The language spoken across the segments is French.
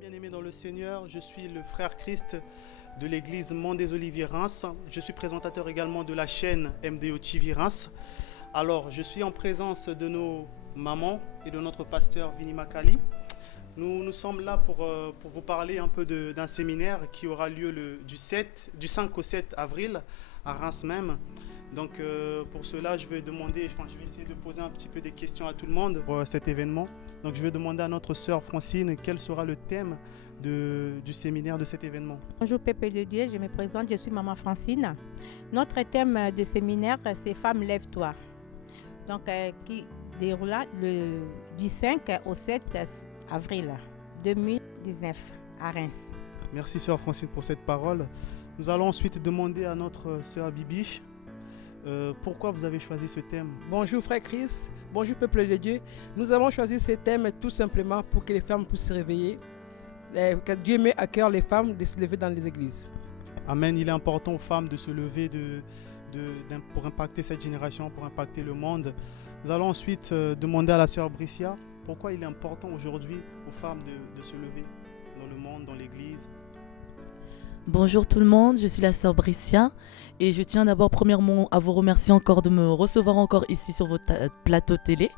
Bien-aimés dans le Seigneur, je suis le frère Christ de l'église Mont des Oliviers Reims. Je suis présentateur également de la chaîne MDO TV Reims. Alors, je suis en présence de nos mamans et de notre pasteur Vinny Makali. Nous sommes là pour vous parler un peu d'un séminaire qui aura lieu du 5 au 7 avril à Reims même. Donc pour cela, je vais essayer de poser un petit peu des questions à tout le monde pour cet événement. Donc je vais demander à notre sœur Francine quel sera le thème du séminaire de cet événement. Bonjour Peuple de Dieu, je me présente, je suis Maman Francine. Notre thème de séminaire, c'est Femme lève-toi. Donc qui déroulera du 5 au 7 avril 2019 à Reims. Merci sœur Francine pour cette parole. Nous allons ensuite demander à notre sœur Bibiche pourquoi vous avez choisi ce thème. Bonjour frère Christ, bonjour peuple de Dieu. Nous avons choisi ce thème tout simplement pour que les femmes puissent se réveiller. Que Dieu met à cœur les femmes de se lever dans les églises. Amen. Il est important aux femmes de se lever pour impacter cette génération, pour impacter le monde. Nous allons ensuite demander à la sœur Bricia pourquoi il est important aujourd'hui aux femmes de se lever dans le monde, dans l'église. Bonjour tout le monde, je suis la sœur Bricia et je tiens d'abord premièrement à vous remercier encore de me recevoir encore ici sur votre plateau télé.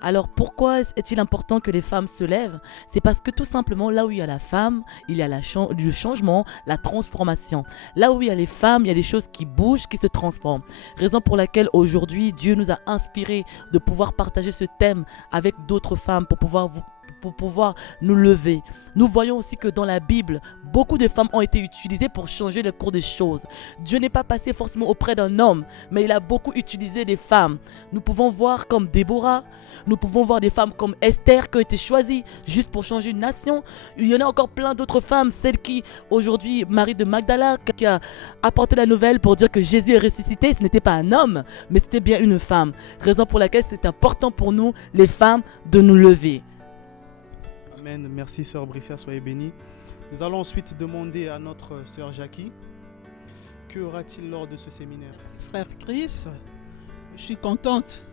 Alors pourquoi est-il important que les femmes se lèvent? C'est parce que tout simplement là où il y a la femme, il y a le changement, la transformation. Là où il y a les femmes, il y a des choses qui bougent, qui se transforment. Raison pour laquelle aujourd'hui Dieu nous a inspirés de pouvoir partager ce thème avec d'autres femmes pour pouvoir nous lever. Nous voyons aussi que dans la Bible, beaucoup de femmes ont été utilisées pour changer le cours des choses. Dieu n'est pas passé forcément auprès d'un homme, mais il a beaucoup utilisé des femmes. Nous pouvons voir comme Déborah, nous pouvons voir des femmes comme Esther qui ont été choisies juste pour changer une nation. Il y en a encore plein d'autres femmes, celle qui aujourd'hui, Marie de Magdala, qui a apporté la nouvelle pour dire que Jésus est ressuscité. Ce n'était pas un homme, mais c'était bien une femme. Raison pour laquelle c'est important pour nous, les femmes, de nous lever. Amen. Merci sœur Bricia, soyez bénie. Nous allons ensuite demander à notre sœur Jackie, que aura-t-il lors de ce séminaire? Merci frère Chris, je suis contente,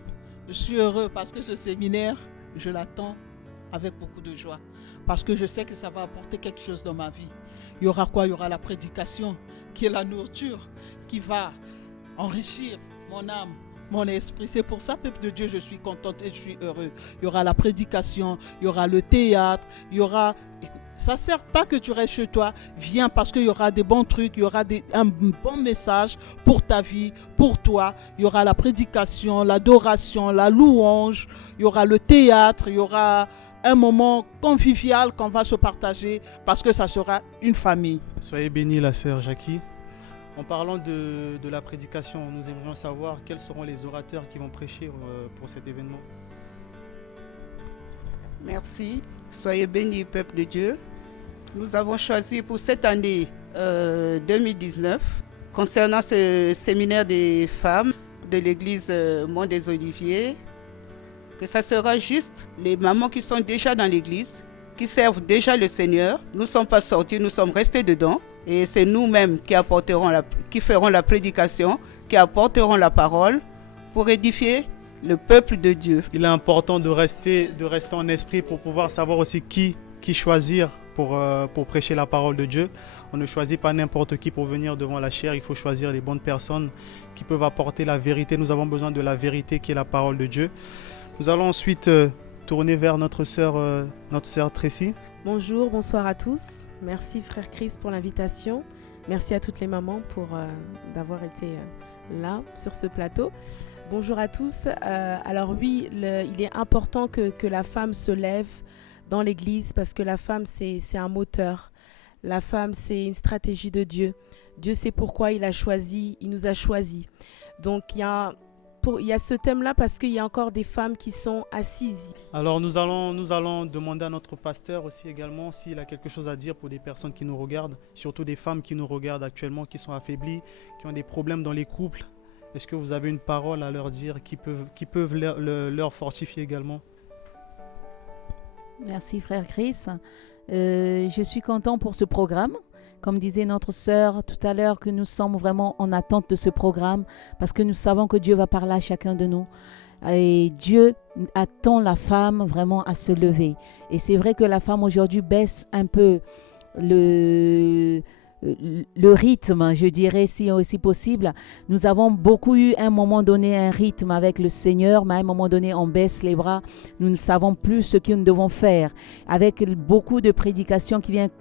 je suis heureux parce que ce séminaire, je l'attends avec beaucoup de joie. Parce que je sais que ça va apporter quelque chose dans ma vie. Il y aura quoi? Il y aura la prédication, qui est la nourriture, qui va enrichir mon âme, mon esprit. C'est pour ça, peuple de Dieu, je suis contente et je suis heureux. Il y aura la prédication, il y aura le théâtre, il y aura... Ça ne sert pas que tu restes chez toi, viens parce qu'il y aura des bons trucs, il y aura un bon message pour ta vie, pour toi. Il y aura la prédication, l'adoration, la louange, il y aura le théâtre, il y aura un moment convivial qu'on va se partager parce que ça sera une famille. Soyez bénie la sœur Jackie. En parlant de la prédication, nous aimerions savoir quels seront les orateurs qui vont prêcher pour cet événement. Merci. Soyez bénis, peuple de Dieu. Nous avons choisi pour cette année 2019, concernant ce séminaire des femmes de l'église Mont des Oliviers, que ça sera juste les mamans qui sont déjà dans l'église, qui servent déjà le Seigneur. Nous ne sommes pas sortis, nous sommes restés dedans. Et c'est nous-mêmes qui ferons la prédication, qui apporteront la parole pour édifier le peuple de Dieu. Il est important de rester en esprit pour pouvoir savoir aussi qui choisir pour prêcher la parole de Dieu. On ne choisit pas n'importe qui pour venir devant la chaire. Il faut choisir les bonnes personnes qui peuvent apporter la vérité. Nous avons besoin de la vérité qui est la parole de Dieu. Nous allons ensuite tourner vers notre sœur Tracy. Bonjour, bonsoir à tous. Merci frère Chris pour l'invitation. Merci à toutes les mamans pour d'avoir été là sur ce plateau. Bonjour à tous. Alors oui, il est important que la femme se lève dans l'église parce que la femme, c'est un moteur. La femme, c'est une stratégie de Dieu. Dieu sait pourquoi il nous a choisis. Donc il y a ce thème-là parce qu'il y a encore des femmes qui sont assises. Alors nous allons demander à notre pasteur aussi également s'il a quelque chose à dire pour des personnes qui nous regardent, surtout des femmes qui nous regardent actuellement, qui sont affaiblies, qui ont des problèmes dans les couples. Est-ce que vous avez une parole à leur dire qui peuvent leur fortifier également? Merci frère Chris. Je suis content pour ce programme. Comme disait notre sœur tout à l'heure, que nous sommes vraiment en attente de ce programme parce que nous savons que Dieu va parler à chacun de nous. Et Dieu attend la femme vraiment à se lever. Et c'est vrai que la femme aujourd'hui baisse un peu le rythme, je dirais, si possible. Nous avons beaucoup eu à un moment donné un rythme avec le Seigneur, mais à un moment donné on baisse les bras, nous ne savons plus ce que nous devons faire, avec beaucoup de prédications qui viennent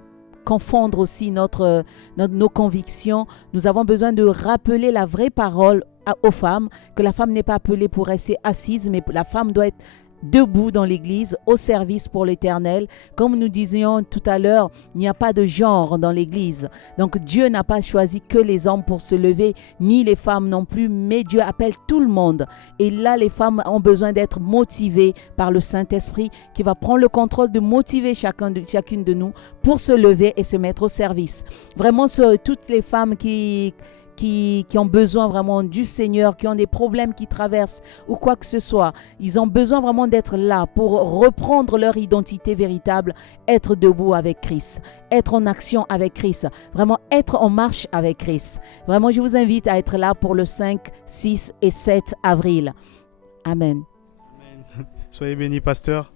confondre aussi nos convictions. Nous avons besoin de rappeler la vraie parole aux femmes, que la femme n'est pas appelée pour rester assise, mais la femme doit être debout dans l'église, au service pour l'Éternel. Comme nous disions tout à l'heure, il n'y a pas de genre dans l'église. Donc Dieu n'a pas choisi que les hommes pour se lever, ni les femmes non plus, mais Dieu appelle tout le monde. Et là, les femmes ont besoin d'être motivées par le Saint-Esprit qui va prendre le contrôle de motiver chacune de nous pour se lever et se mettre au service. Vraiment, toutes les femmes qui ont besoin vraiment du Seigneur, qui ont des problèmes qui traversent ou quoi que ce soit. Ils ont besoin vraiment d'être là pour reprendre leur identité véritable, être debout avec Christ, être en action avec Christ, vraiment être en marche avec Christ. Vraiment, je vous invite à être là pour le 5, 6 et 7 avril. Amen. Amen. Soyez bénis, pasteur.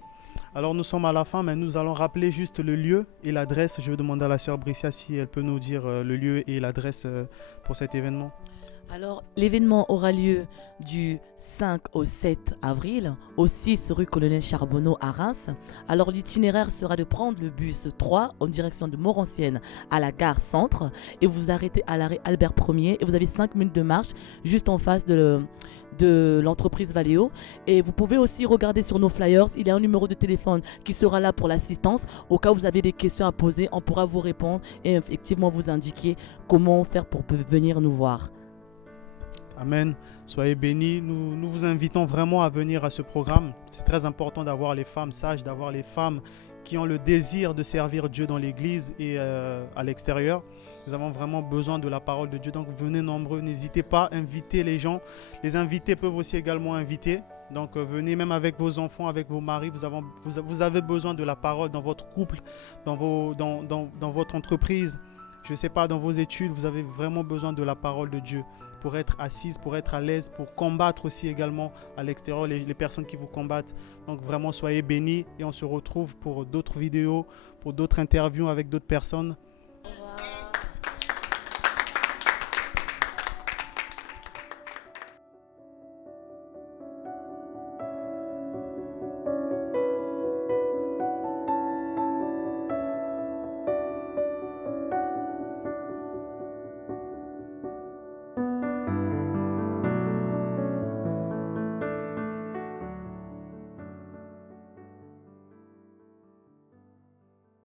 Alors nous sommes à la fin, mais nous allons rappeler juste le lieu et l'adresse. Je vais demander à la sœur Bricia si elle peut nous dire le lieu et l'adresse pour cet événement. Alors, l'événement aura lieu du 5 au 7 avril, au 6 rue Colonel Charbonneau à Reims. Alors, l'itinéraire sera de prendre le bus 3 en direction de Morancienne à la gare Centre et vous arrêtez à l'arrêt Albert 1er et vous avez 5 minutes de marche juste en face de l'entreprise Valeo. Et vous pouvez aussi regarder sur nos flyers, il y a un numéro de téléphone qui sera là pour l'assistance. Au cas où vous avez des questions à poser, on pourra vous répondre et effectivement vous indiquer comment faire pour venir nous voir. Amen. Soyez bénis. Nous vous invitons vraiment à venir à ce programme. C'est très important d'avoir les femmes sages, d'avoir les femmes qui ont le désir de servir Dieu dans l'église et à l'extérieur. Nous avons vraiment besoin de la parole de Dieu. Donc venez nombreux, n'hésitez pas à inviter les gens. Les invités peuvent aussi également inviter. Donc venez même avec vos enfants, avec vos maris. Vous avez besoin de la parole dans votre couple, dans votre entreprise. Je ne sais pas, dans vos études, vous avez vraiment besoin de la parole de Dieu pour être assise, pour être à l'aise, pour combattre aussi également à l'extérieur les personnes qui vous combattent. Donc vraiment, soyez bénis et on se retrouve pour d'autres vidéos, pour d'autres interviews avec d'autres personnes.